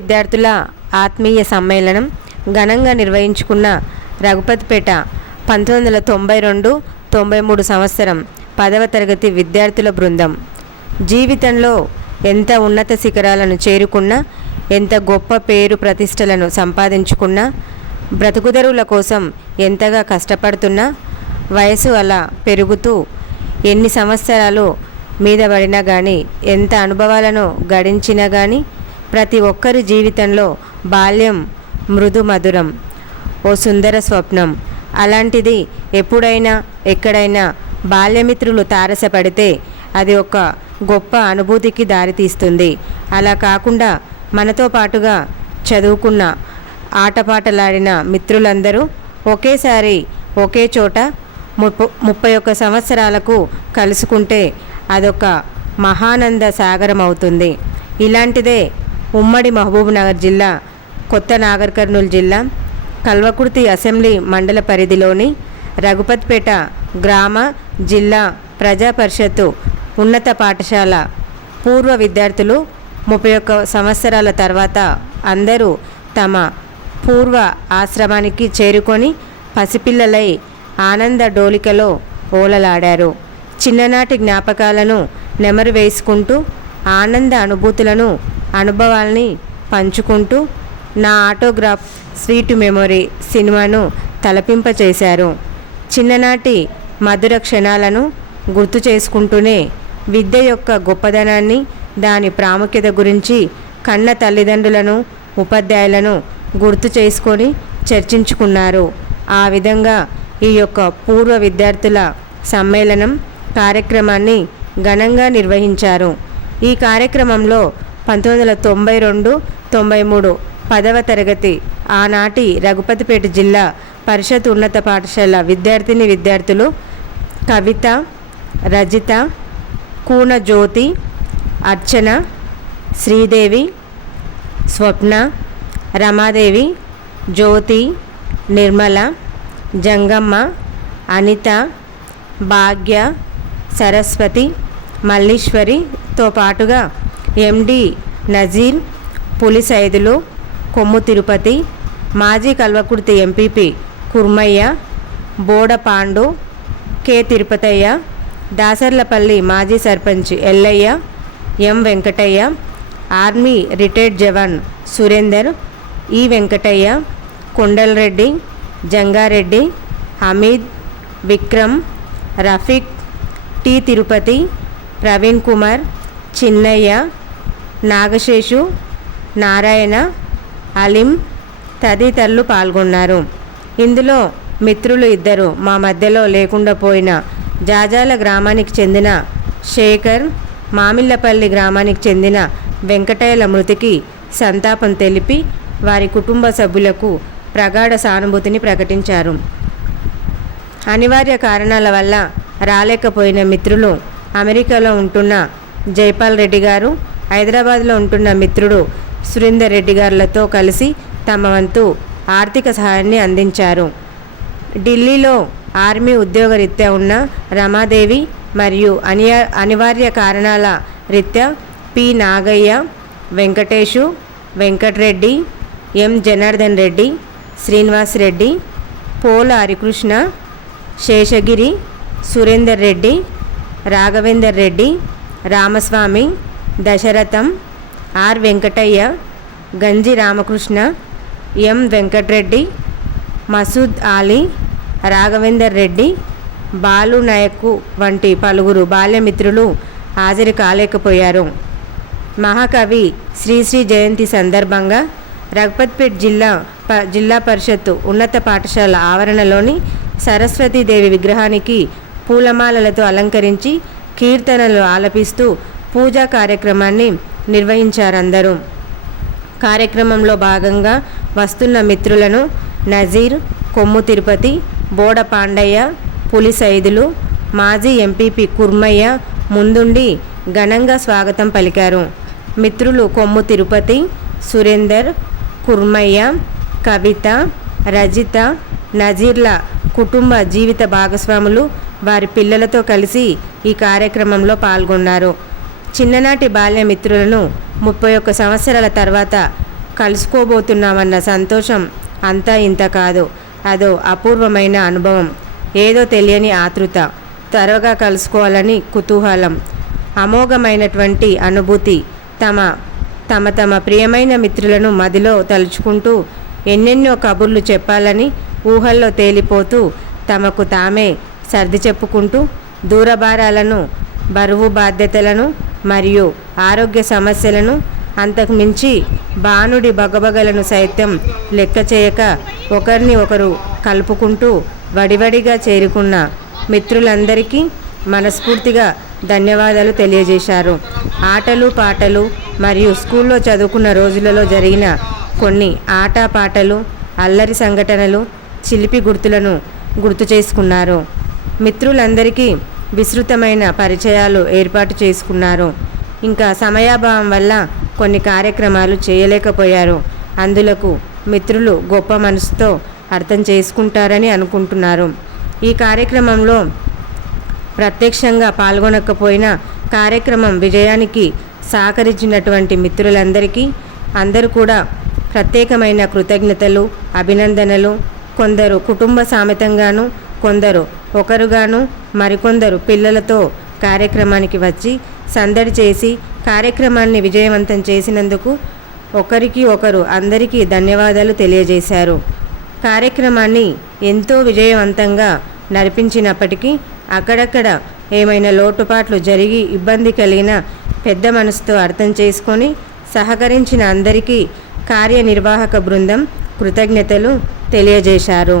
విద్యార్థుల ఆత్మీయ సమ్మేళనం ఘనంగా నిర్వహించుకున్న రఘుపతిపేట పంతొమ్మిది వందల తొంభై రెండు తొంభై మూడు సంవత్సరం పదవ తరగతి విద్యార్థుల బృందం. జీవితంలో ఎంత ఉన్నత శిఖరాలను చేరుకున్నా ఎంత గొప్ప పేరు ప్రతిష్టలను సంపాదించుకున్నా బ్రతుకుదరుల కోసం ఎంతగా కష్టపడుతున్నా వయసు అలా పెరుగుతూ ఎన్ని సంవత్సరాలు మీద పడినా కానీ ఎంత అనుభవాలను గడించినా కానీ ప్రతి ఒక్కరి జీవితంలో బాల్యం మృదు మధురం ఓ సుందర స్వప్నం. అలాంటిది ఎప్పుడైనా ఎక్కడైనా బాల్యమిత్రులు తారసపడితే అది ఒక గొప్ప అనుభూతికి దారితీస్తుంది. అలా కాకుండా మనతో పాటుగా చదువుకున్న ఆటపాటలాడిన మిత్రులందరూ ఒకేసారి ఒకే చోట ముప్ప ముప్పై ఒక్క సంవత్సరాలకు కలుసుకుంటే అదొక మహానంద సాగరం అవుతుంది ఇలాంటిదే ఉమ్మడి మహబూబ్నగర్ జిల్లా కొత్త నాగర్ కర్నూలు జిల్లా కల్వకుర్తి అసెంబ్లీ మండల పరిధిలోని రఘుపతిపేట గ్రామ జిల్లా ప్రజా పరిషత్తు ఉన్నత పాఠశాల పూర్వ విద్యార్థులు ముప్పై ఒక్క సంవత్సరాల తర్వాత అందరూ తమ పూర్వ ఆశ్రమానికి చేరుకొని పసిపిల్లలై ఆనంద డోలికలో ఓలలాడారు. చిన్ననాటి జ్ఞాపకాలను నెమరు వేసుకుంటూ ఆనంద అనుభూతులను అనుభవాల్ని పంచుకుంటూ నా ఆటోగ్రాఫ్ స్వీట్ మెమొరీ సినిమాను తలపింపచేశారు. చిన్ననాటి మధుర క్షణాలను గుర్తు చేసుకుంటూనే విద్య యొక్క గొప్పదనాన్ని దాని ప్రాముఖ్యత గురించి కన్న తల్లిదండ్రులను ఉపాధ్యాయులను గుర్తు చేసుకొని చర్చించుకున్నారు. ఆ విధంగా ఈ యొక్క పూర్వ విద్యార్థుల సమ్మేళనం కార్యక్రమాన్ని ఘనంగా నిర్వహించారు. ఈ కార్యక్రమంలో పంతొమ్మిది వందల తొంభై రెండు తొంభై మూడు పదవ తరగతి ఆనాటి రఘుపతిపేట జిల్లా పరిషత్ ఉన్నత పాఠశాల విద్యార్థిని విద్యార్థులు కవిత రజిత కూనజ్యోతి అర్చన శ్రీదేవి స్వప్న రమాదేవి జ్యోతి నిర్మల జంగమ్మ అనిత భాగ్య సరస్వతి మల్లీశ్వరి తో పాటుగా ఎండి నజీర్ పులిసైదులు కొమ్ము తిరుపతి మాజీ కల్వకుర్తి ఎంపీపీ కుర్మయ్య బోడ పాండు కె తిరుపతయ్య దాసర్లపల్లి మాజీ sarpanch Yellaiah M Venkataiah army retired jawan Surender E Venkataiah Kondalreddy Jangareddy Hameed Vikram Rafiq T Tirupati Praveen Kumar Chinnaiah Nagaseshu Narayana Aleem తదితరులు పాల్గొన్నారు. ఇందులో మిత్రులు ఇద్దరు. మా మధ్యలో లేకుండా పోయిన జాజాల గ్రామానికి చెందిన శేఖర్ మామిళ్ళపల్లి గ్రామానికి చెందిన వెంకటయ్యల మృతికి సంతాపం తెలిపి వారి కుటుంబ సభ్యులకు ప్రగాఢ సానుభూతిని ప్రకటించారు. అనివార్య కారణాల వల్ల రాలేకపోయిన మిత్రులు అమెరికాలో ఉంటున్న జైపాల్ రెడ్డి గారు హైదరాబాద్లో ఉంటున్న మిత్రుడు సురేందర్ రెడ్డి గారులతో కలిసి తమ వంతు ఆర్థిక సహాయాన్ని అందించారు. ఢిల్లీలో ఆర్మీ ఉద్యోగరీత్యా ఉన్న రమాదేవి మరియు అనియ అనివార్య కారణాల రీత్యా P Nagaiah Venkateshu Venkatreddy M Janardhan Reddy Srinivas Reddy Pola Harikrishna Seshagiri Surender Reddy Raghavender Reddy Ramaswamy Dasaratham R Venkataiah Ganji Ramakrishna M Venkatareddy Masood Ali Raghavender Reddy Balu నాయకు వంటి పలువురు బాల్యమిత్రులు హాజరు కాలేకపోయారు. మహాకవి శ్రీశ్రీ జయంతి సందర్భంగా రఘపత్పేట్ జిల్లా ప జిల్లా పరిషత్తు ఉన్నత పాఠశాల ఆవరణలోని సరస్వతీదేవి విగ్రహానికి పూలమాలలతో అలంకరించి కీర్తనలు ఆలపిస్తూ పూజా కార్యక్రమాన్ని నిర్వహించారందరూ. కార్యక్రమంలో భాగంగా వస్తున్న మిత్రులను నజీర్ కొమ్ము తిరుపతి బోడ పాండయ్య పులిసైదులు మాజీ ఎంపీపీ కుర్మయ్య ముందుండి ఘనంగా స్వాగతం పలికారు. మిత్రులు కొమ్ము తిరుపతి సురేందర్ కుర్మయ్య కవిత రజిత నజీర్ల కుటుంబ జీవిత భాగస్వాములు వారి పిల్లలతో కలిసి ఈ కార్యక్రమంలో పాల్గొన్నారు. చిన్ననాటి బాల్య మిత్రులను ముప్పై ఒక్క సంవత్సరాల తర్వాత కలుసుకోబోతున్నామన్న సంతోషం అంతా ఇంత కాదు. అదో అపూర్వమైన అనుభవం. ఏదో తెలియని ఆతృత. త్వరగా కలుసుకోవాలని కుతూహలం. అమోఘమైనటువంటి అనుభూతి తమ తమ తమ ప్రియమైన మిత్రులను మదిలో తలుచుకుంటూ ఎన్నెన్నో కబుర్లు చెప్పాలని ఊహల్లో తేలిపోతూ తమకు తామే సర్ది చెప్పుకుంటూ దూరభారాలను బరువు బాధ్యతలను మరియు ఆరోగ్య సమస్యలను అంతకు మించి బాణుడి బగబగలను సైతం లెక్క చేయక ఒకరిని ఒకరు కలుపుకుంటూ వడివడిగా చేరుకున్న మిత్రులందరికీ మనస్ఫూర్తిగా ధన్యవాదాలు తెలియజేశారు. ఆటలు పాటలు మరియు స్కూల్లో చదువుకున్న రోజులలో జరిగిన కొన్ని ఆటపాటలు అల్లరి సంఘటనలు చిలిపి గుర్తులను గుర్తు చేసుకున్నారు మిత్రులందరికీ విస్తృతమైన పరిచయాలు ఏర్పాటు చేసుకున్నారు. ఇంకా సమయాభావం వల్ల కొన్ని కార్యక్రమాలు చేయలేకపోయారు. అందులకు మిత్రులు గొప్ప మనసుతో అర్థం చేసుకుంటారని అనుకుంటున్నారు. ఈ కార్యక్రమంలో ప్రత్యక్షంగా పాల్గొనకపోయినా కార్యక్రమం విజయానికి సహకరించినటువంటి మిత్రులందరికీ అందరూ కూడా ప్రత్యేకమైన కృతజ్ఞతలు అభినందనలు. కొందరు కుటుంబ సామెతంగాను కొందరు ఒకరుగాను మరికొందరు పిల్లలతో కార్యక్రమానికి వచ్చి సందడి చేసి కార్యక్రమాన్ని విజయవంతం చేసినందుకు ఒకరికి ఒకరు అందరికీ ధన్యవాదాలు తెలియజేశారు. కార్యక్రమాన్ని ఎంతో విజయవంతంగా నడిపించినప్పటికీ అక్కడక్కడ ఏమైనా లోటుపాట్లు జరిగి ఇబ్బంది కలిగిన పెద్ద మనసుతో అర్థం చేసుకొని సహకరించిన అందరికీ కార్యనిర్వాహక బృందం కృతజ్ఞతలు తెలియజేశారు.